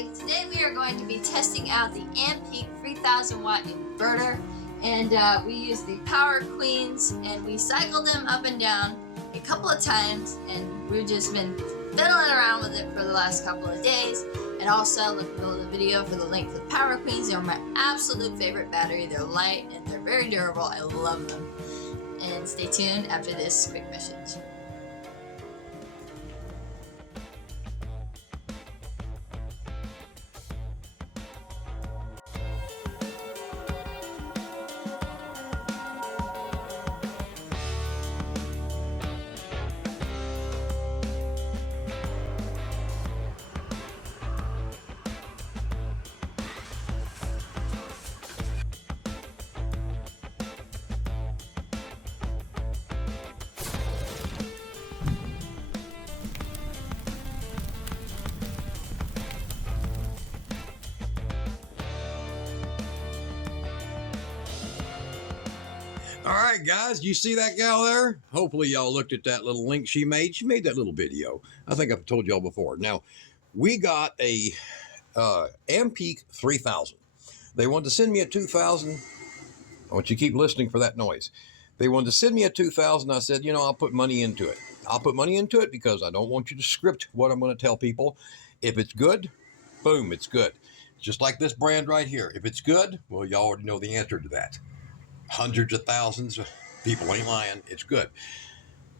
everybody. Today we are going to be testing out the Ampeak 3000 watt inverter, and we use the Power Queens and we cycled them up and down a couple of times, and we've just been fiddling around with it for the last couple of days. And also look below the video for the link for the Power Queens. They're my absolute favorite battery. They're light and they're very durable. I love them. And stay tuned after this quick message. All right, guys, you see that gal there? Hopefully y'all looked at that little link she made. She made that little video. I think I've told y'all before. Now, we got a Ampeak 3000. They wanted to send me a 2000. I want you to keep listening for that noise. They wanted to send me a 2000. I said, you know, I'll put money into it. I'll put money into it because I don't want you to script what I'm going to tell people. If it's good, boom, it's good. Just like this brand right here. If it's good, well, y'all already know the answer to that. Hundreds of thousands of people ain't lying. It's good.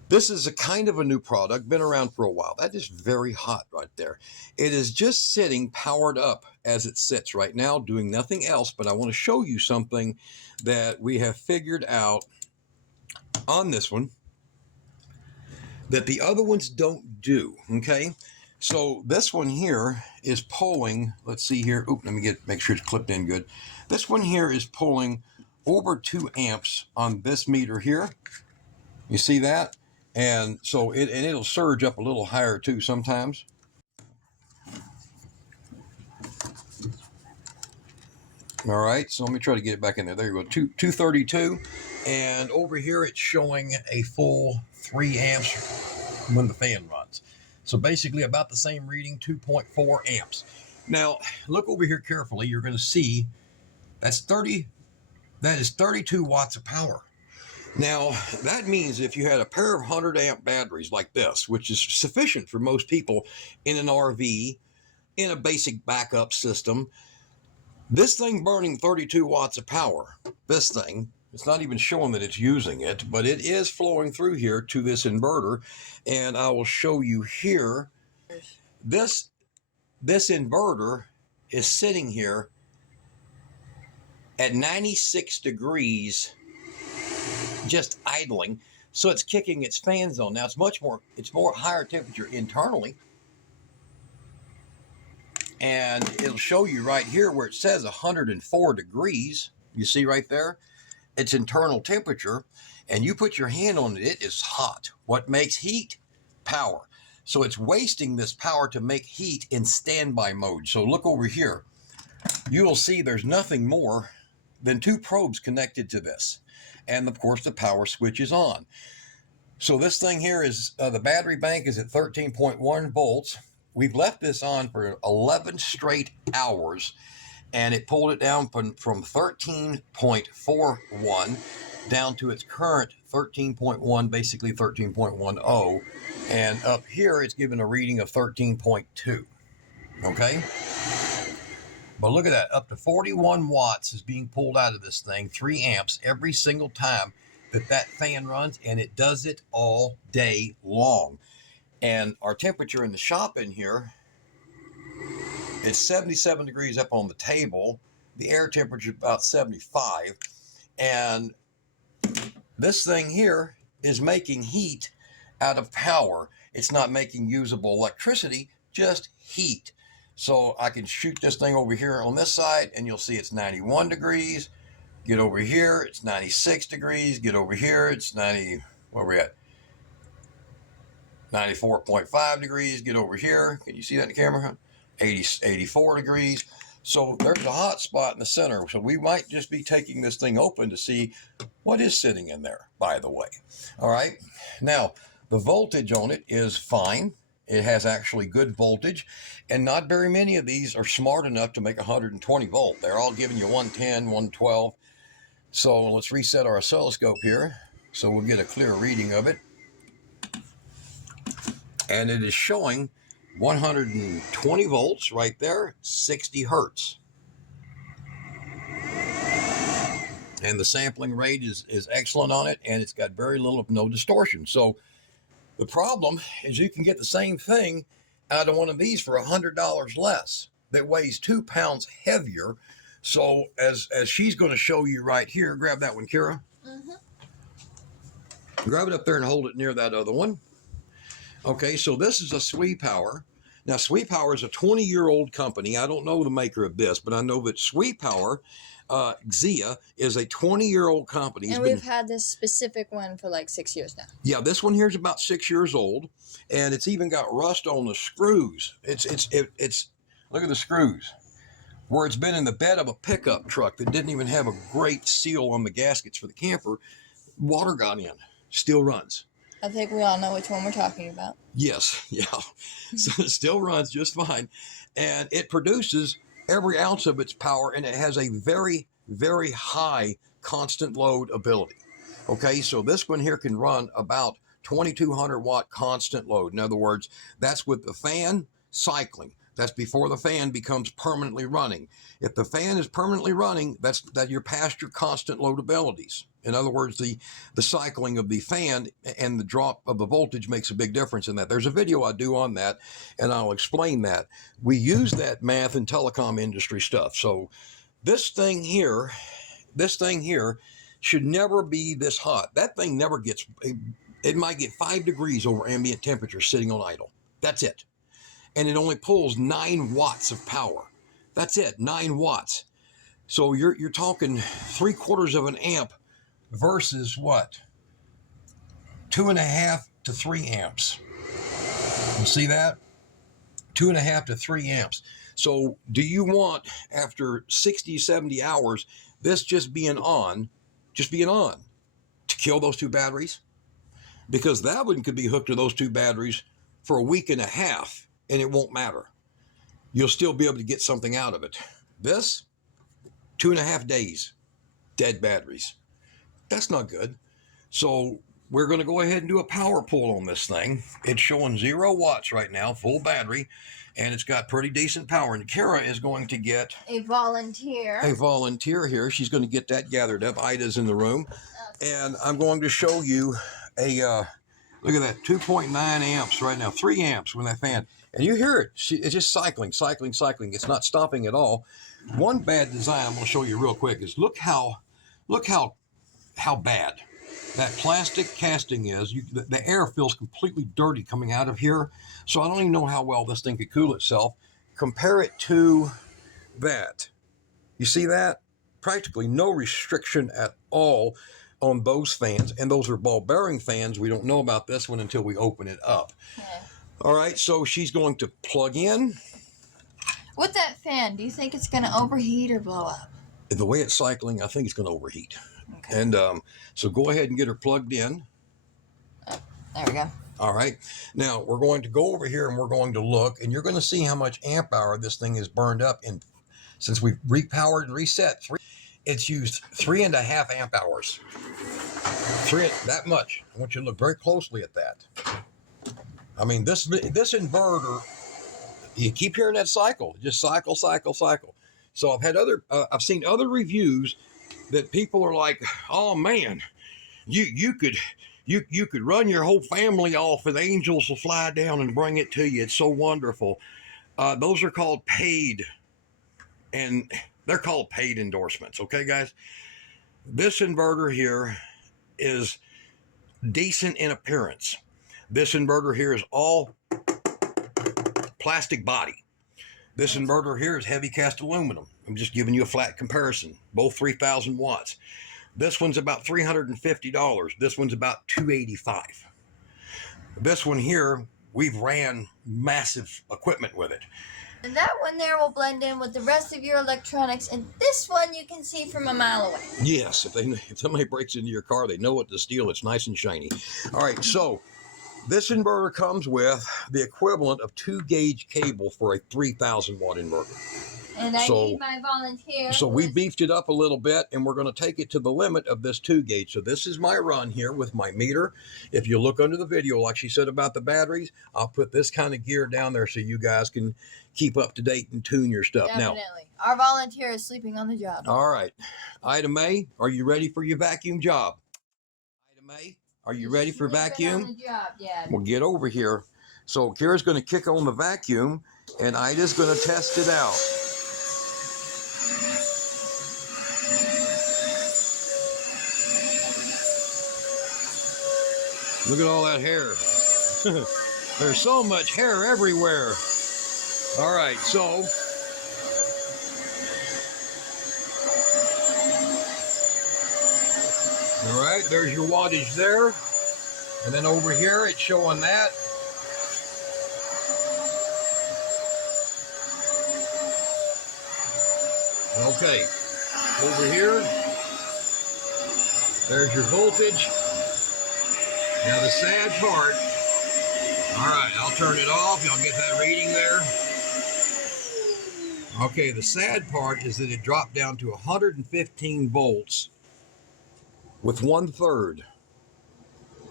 This is a kind of a new product, been around for a while. That is very hot right there. It is just sitting powered up as it sits right now, doing nothing else. But I want to show you something that we have figured out on this one that the other ones don't do. Okay. So this one here is pulling, let's see here. Oop, let me make sure it's clipped in good. This one here is pulling over 2 amps on this meter here. You see that? And so it'll surge up a little higher too sometimes. All right, so let me try to get it back in there. There you go, 232. And over here it's showing a full 3 amps when the fan runs. So basically about the same reading, 2.4 amps. Now, look over here carefully. You're going to see that is 32 watts of power. Now, that means if you had a pair of 100 amp batteries like this, which is sufficient for most people in an RV, in a basic backup system, this thing burning 32 watts of power, this thing, it's not even showing that it's using it, but it is flowing through here to this inverter. And I will show you here, this inverter is sitting here at 96 degrees, just idling. So it's kicking its fans on. Now it's more higher temperature internally. And it'll show you right here where it says 104 degrees. You see right there? It's internal temperature. And you put your hand on it, it is hot. What makes heat? Power. So it's wasting this power to make heat in standby mode. So look over here. You will see there's nothing more than 2 probes connected to this. And of course the power switch is on. So this thing here is, the battery bank is at 13.1 volts. We've left this on for 11 straight hours, and it pulled it down from 13.41 down to its current 13.1, basically 13.10. And up here it's given a reading of 13.2. Okay? But look at that, up to 41 watts is being pulled out of this thing, 3 amps every single time that fan runs, and it does it all day long. And our temperature in the shop in here is 77 degrees up on the table. The air temperature is about 75. And this thing here is making heat out of power. It's not making usable electricity, just heat. So I can shoot this thing over here on this side and you'll see it's 91 degrees. Get over here, it's 96 degrees. Get over here, it's 90, where are we at? 94.5 degrees. Get over here. Can you see that in the camera? 84 degrees. So there's a hot spot in the center. So we might just be taking this thing open to see what is sitting in there, by the way. All right. Now, the voltage on it is fine. It has actually good voltage, and not very many of these are smart enough to make 120 volt. They're all giving you 110, 112. So let's reset our oscilloscope here so we'll get a clear reading of it. And it is showing 120 volts right there, 60 hertz. And the sampling rate is excellent on it, and it's got very little of no distortion. So the problem is you can get the same thing out of one of these for $100 less that weighs 2 pounds heavier. So as she's going to show you right here, grab that one, Kira. Grab it up there and hold it near that other one. Okay, so this is a SwePower. Now, SwePower is a 20-year-old company. I don't know the maker of this, but I know that SwePower, Xia, is a 20-year-old company. And we've had this specific one for like 6 years now. Yeah, this one here is about 6 years old, and it's even got rust on the screws. It's look at the screws, where it's been in the bed of a pickup truck that didn't even have a great seal on the gaskets for the camper. Water got in, still runs. I think we all know which one we're talking about. Yes, yeah. So it still runs just fine. And it produces every ounce of its power, and it has a very, very high constant load ability. Okay, so this one here can run about 2200 watt constant load. In other words, that's with the fan cycling. That's before the fan becomes permanently running. If the fan is permanently running, that you're past your constant load abilities. In other words, the cycling of the fan and the drop of the voltage makes a big difference in that. There's a video I do on that, and I'll explain that. We use that math in telecom industry stuff. So this thing here should never be this hot. That thing never gets, it might get 5 degrees over ambient temperature sitting on idle. That's it. And it only pulls 9 watts of power. That's it, 9 watts. So you're talking 3/4 of an amp versus what? 2.5 to 3 amps. You see that? 2.5 to 3 amps. So do you want, after 60, 70 hours, this just being on, to kill those 2 batteries? Because that one could be hooked to those 2 batteries for a week and a half, and it won't matter. You'll still be able to get something out of it. This, 2.5 days, dead batteries. That's not good. So we're going to go ahead and do a power pull on this thing. It's showing 0 watts right now, full battery, and it's got pretty decent power. And Kara is going to get a volunteer here. She's going to get that gathered up. Ida's in the room. And I'm going to show you a, look at that, 2.9 amps right now, 3 amps with that fan. And you hear it. It's just cycling. It's not stopping at all. One bad design I'm going to show you real quick is look how bad that plastic casting is. The air feels completely dirty coming out of here. So I don't even know how well this thing could cool itself. Compare it to that. You see that? Practically no restriction at all on those fans. And those are ball bearing fans. We don't know about this one until we open it up. Okay. All right, so she's going to plug in. With that fan, do you think it's going to overheat or blow up? The way it's cycling, I think it's going to overheat. Okay. And so go ahead and get her plugged in. Oh, there we go. All right. Now, we're going to go over here and we're going to look, and you're going to see how much amp hour this thing is burned up. And since we've repowered and reset, it's used 3.5 amp hours. That much. I want you to look very closely at that. I mean, this inverter, you keep hearing that cycle. Just cycle. So I've seen other reviews that people are like, oh man, you could run your whole family off and angels will fly down and bring it to you. It's so wonderful. Those are called paid, and they're called paid endorsements. Okay, guys, this inverter here is decent in appearance. This inverter here is all plastic body. This inverter here is heavy cast aluminum. I'm just giving you a flat comparison. Both 3,000 watts. This one's about $350. This one's about $285. This one here, we've ran massive equipment with it. And that one there will blend in with the rest of your electronics, and this one you can see from a mile away. Yes, if somebody breaks into your car, they know what to steal. It's nice and shiny. All right, so This inverter comes with the equivalent of 2-gauge cable for a 3,000 watt inverter. And I need my volunteer. So we beefed it up a little bit, and we're going to take it to the limit of this 2-gauge. So this is my run here with my meter. If you look under the video, like she said about the batteries, I'll put this kind of gear down there so you guys can keep up to date and tune your stuff. Definitely. Now, our volunteer is sleeping on the job. All right. Ida Mae, are you ready for your vacuum job? Ida Mae, are you ready for vacuum? On the job, Dad. We'll get over here. So Kira's going to kick on the vacuum, and Ida's going to test it out. Look at all that hair. There's so much hair everywhere. All right, so all right, there's your wattage there. And then over here, it's showing that. Okay, over here, there's your voltage. Now the sad part, all right, I'll turn it off. Y'all get that reading there? Okay, the sad part is that it dropped down to 115 volts with 1/3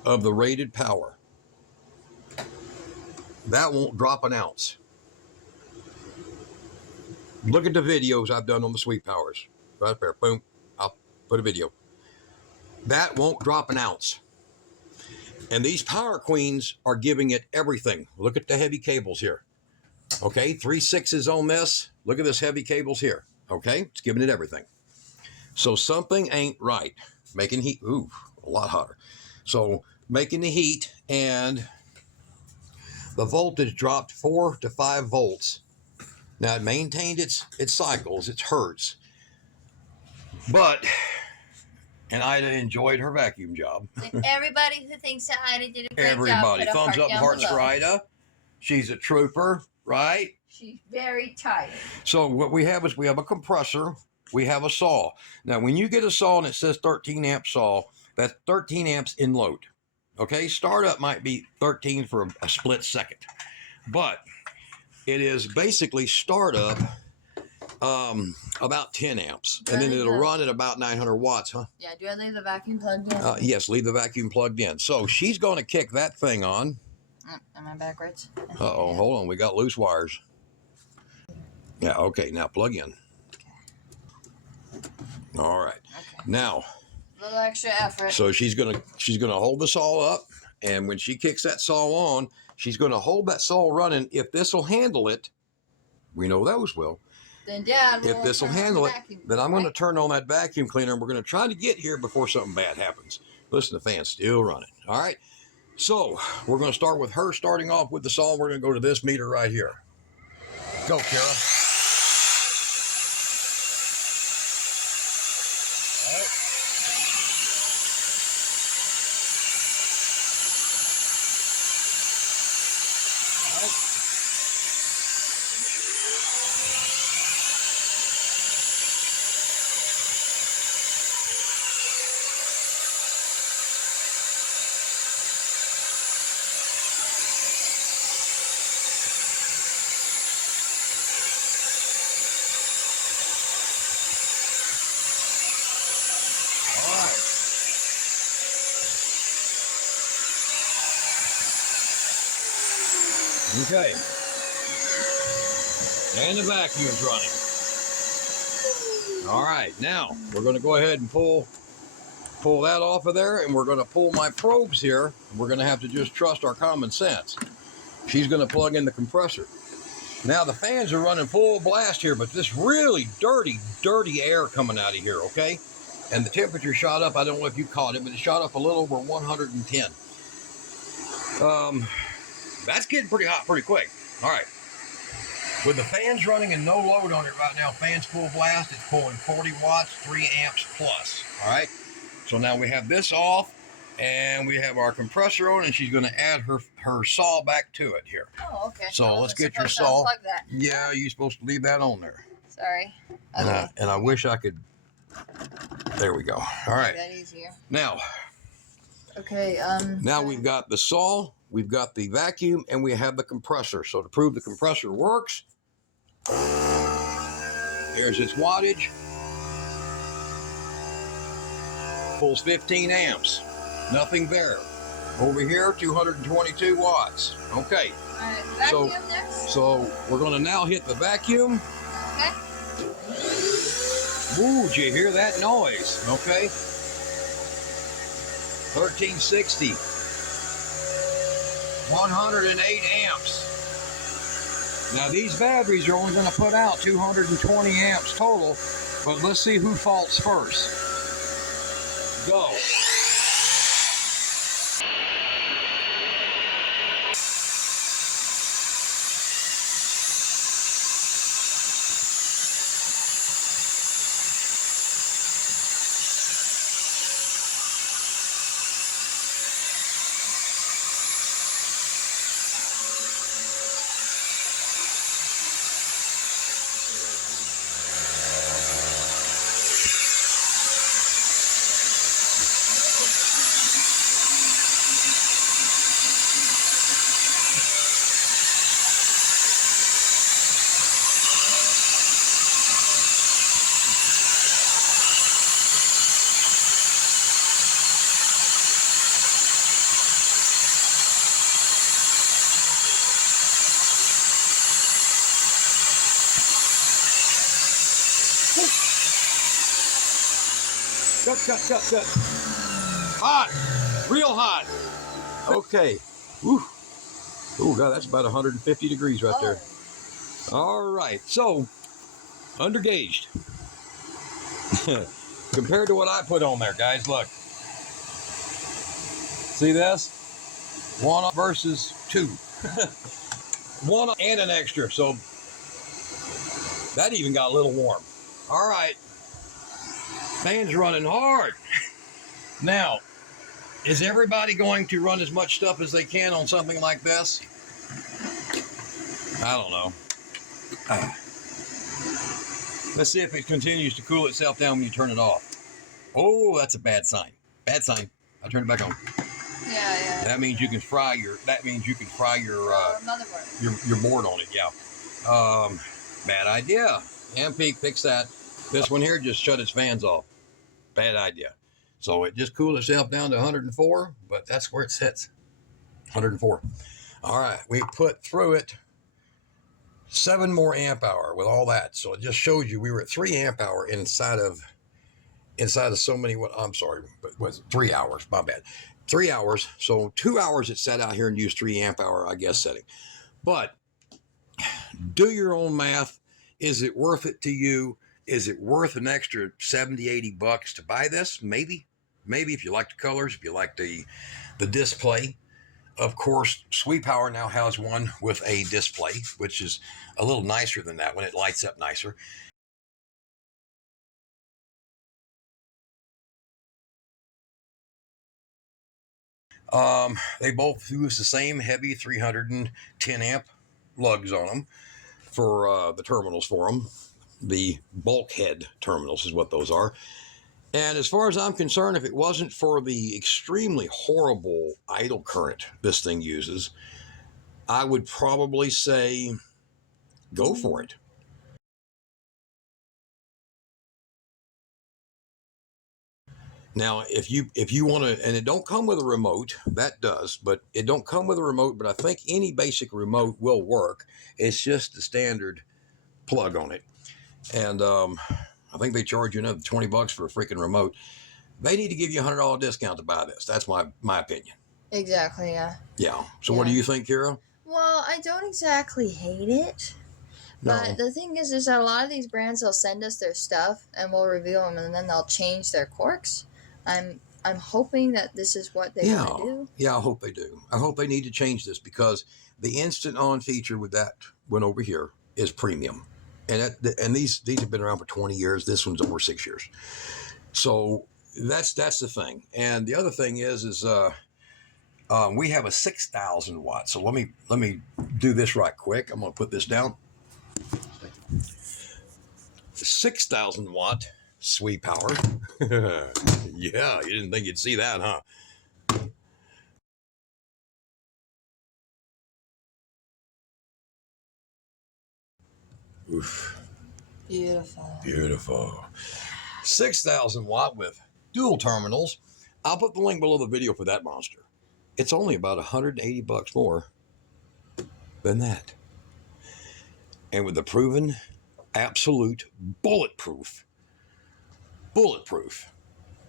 of the rated power. That won't drop an ounce. Look at the videos I've done on the sweep powers. Right there, boom, I'll put a video. That won't drop an ounce. And these power queens are giving it everything. Look at the heavy cables here. Okay, 3/6 on this. Look at this heavy cables here. Okay, it's giving it everything. So something ain't right. Making heat, ooh, a lot hotter. So making the heat, and the voltage dropped 4 to 5 volts. Now it maintained its cycles, its hertz. But, and Ida enjoyed her vacuum job. And everybody who thinks that Ida did a great Everybody, job, thumbs up and hearts for Ida. She's a trooper, right? She's very tired. So what we have is we have a compressor, we have a saw. Now when you get a saw and it says 13 amp saw, that's 13 amps in load. Okay, startup might be 13 for a split second, but it is basically startup about 10 amps, and then it'll run at about 900 watts, huh? Yeah, do I leave the vacuum plugged in? Yes, leave the vacuum plugged in. So she's going to kick that thing on. Am I backwards? Uh-oh, hold on, we got loose wires. Yeah, okay, now plug in. All right, Okay. now. A little extra effort. So she's gonna hold the saw up, and when she kicks that saw on, she's gonna hold that saw running. If this will handle it, we know those will. Then Dad will. If this will handle it, then I'm going to turn on that vacuum cleaner, and we're going to try to get here before something bad happens. Listen, the fan's still running. All right. So we're going to start with her starting off with the saw. We're going to go to this meter right here. Go, Kara. All right. Okay. And the vacuum's running. All right, now we're going to go ahead and pull that off of there, and we're going to pull my probes here. We're going to have to just trust our common sense. She's going to plug in the compressor. Now the fans are running full blast here, but this really dirty air coming out of here, okay? And the temperature shot up. I don't know if you caught it, but it shot up a little over 110. That's getting pretty hot pretty quick. All right. With the fans running and no load on it right now, fans full blast, it's pulling 40 watts, 3 amps plus. All right. So now we have this off, and we have our compressor on, and she's going to add her saw back to it here. Oh, okay. So let's get your saw. Yeah, you're supposed to leave that on there. Sorry. And I wish I could. There we go. All right. That easier. Now, Okay. Now we've got the saw, we've got the vacuum, and we have the compressor. So to prove the compressor works, here's its wattage. Pulls 15 amps. Nothing there. Over here, 222 watts. Okay. All right, vacuum next. So we're going to now hit the vacuum. Okay. Ooh, did you hear that noise? Okay. 1360. 108 amps. Now these batteries are only going to put out 220 amps total, but let's see who faults first. Go. Cut. Hot. Real hot. Okay. Whew. Oh, God, that's about 150 degrees right there. All right. So, undergauged. Compared to what I put on there, guys, look. See this? 1 versus 2. 1 and an extra. So, that even got a little warm. All right. Fan's running hard. Now, is everybody going to run as much stuff as they can on something like this? I don't know. Let's see if it continues to cool itself down when you turn it off. Oh, that's a bad sign. Bad sign. I turned it back on. Yeah. That means you can fry your. Motherboard. Your board on it. Yeah. Bad idea. Ampeak, fix that. This one here just shut its fans off. Bad idea. So it just cooled itself down to 104, but that's where it sits. 104. All right, we put through it 7 more amp hour with all that. So it just shows you we were at 3 amp hour inside of so many. I'm sorry, but it was 3 hours. My bad. 3 hours. So 2 hours it sat out here and used 3 amp hour, I guess, setting. But do your own math. Is it worth it to you? Is it worth an extra 70, 80 bucks to buy this? Maybe if you like the colors, if you like the display. Of course, SwePower now has one with a display, which is a little nicer than that one. It lights up nicer. They both use the same heavy 310 amp lugs on them for the terminals for them. The bulkhead terminals is what those are. And as far as I'm concerned, if it wasn't for the extremely horrible idle current this thing uses, I would probably say go for it. Now, if you want to, and it don't come with a remote, that does, but it don't come with a remote, but I think any basic remote will work. It's just the standard plug on it. And I think they charge you another 20 bucks for a freaking remote. They need to give you a $100 discount to buy this. That's my opinion. Exactly, yeah. Yeah. So what do you think, Kira? Well, I don't exactly hate it. No. But the thing is that a lot of these brands, they'll send us their stuff and we'll review them and then they'll change their corks. I'm hoping that this is what they want to do. Yeah, I hope they do. I hope they need to change this because the instant on feature with that one over here is premium. And these have been around for 20 years. This one's over 6 years. So that's the thing. And the other thing is we have a 6,000 watt. So let me do this right quick. I'm going to put this down. 6,000 watt SwePower. Yeah, you didn't think you'd see that, huh? Oof. Beautiful. Beautiful. 6,000 watt with dual terminals. I'll put the link below the video for that monster. It's only about 180 bucks more than that. And with the proven, absolute, bulletproof,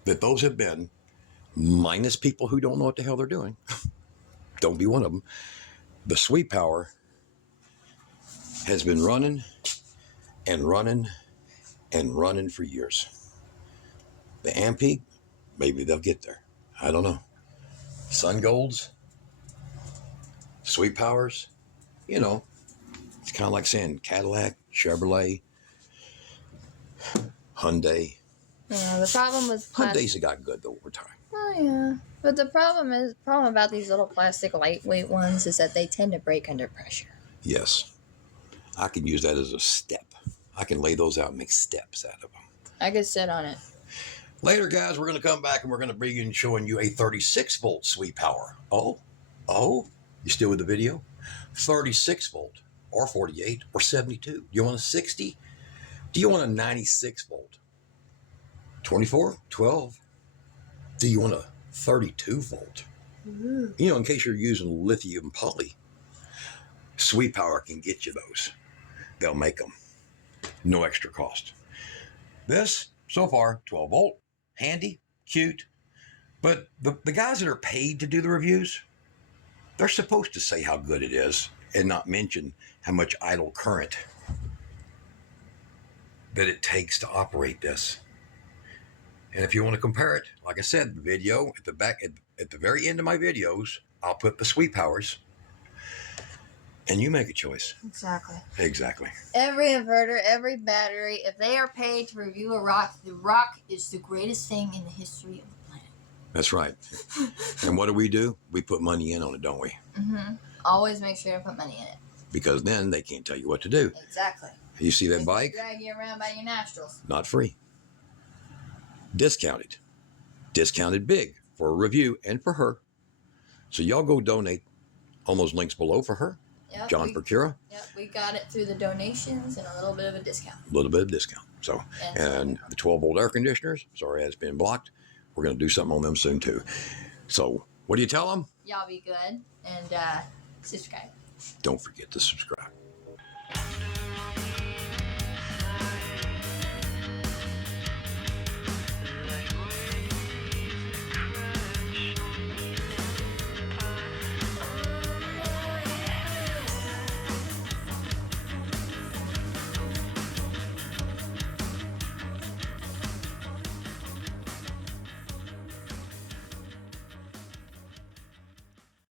that those have been, minus people who don't know what the hell they're doing. Don't be one of them. The sweep power has been running and running and running for years. The Ampeak, maybe they'll get there. I don't know. Sun Golds, sweep powers, you know, it's kind of like saying Cadillac, Chevrolet, Hyundai. Yeah, the problem with Hyundai's got good though over time. Oh yeah, but the problem about these little plastic lightweight ones is that they tend to break under pressure. Yes, I can use that as a step. I can lay those out and make steps out of them. I could sit on it. Later, guys, we're going to come back and we're going to begin showing you a 36 volt sweep power. Oh, you still with the video? 36 volt or 48 or 72. Do you want a 60? Do you want a 96 volt? 24, 12? Do you want a 32 volt? Ooh. You know, in case you're using lithium poly, sweep power can get you those. They'll make them. No extra cost. This, so far, 12 volt, handy, cute. But the guys that are paid to do the reviews, they're supposed to say how good it is and not mention how much idle current that it takes to operate this. And if you want to compare it, like I said, the video at the back, at the very end of my videos, I'll put the sweep powers and you make a choice. Exactly. Every inverter, every battery, if they are paid to review a rock, the rock is the greatest thing in the history of the planet. That's right. And what do? We put money in on it, don't we? Mm-hmm. Always make sure to put money in it. Because then they can't tell you what to do. Exactly. You see that bike? Drag you around by your nostrils. Not free. Discounted. Discounted big for a review and for her. So y'all go donate on those links below for her. Yep, John Procura. Yep, we got it through the donations and a little bit of a discount. A little bit of discount. So, and the 12 volt air conditioners, sorry, has been blocked. We're going to do something on them soon too. So, what do you tell them? Y'all be good and subscribe. Don't forget to subscribe.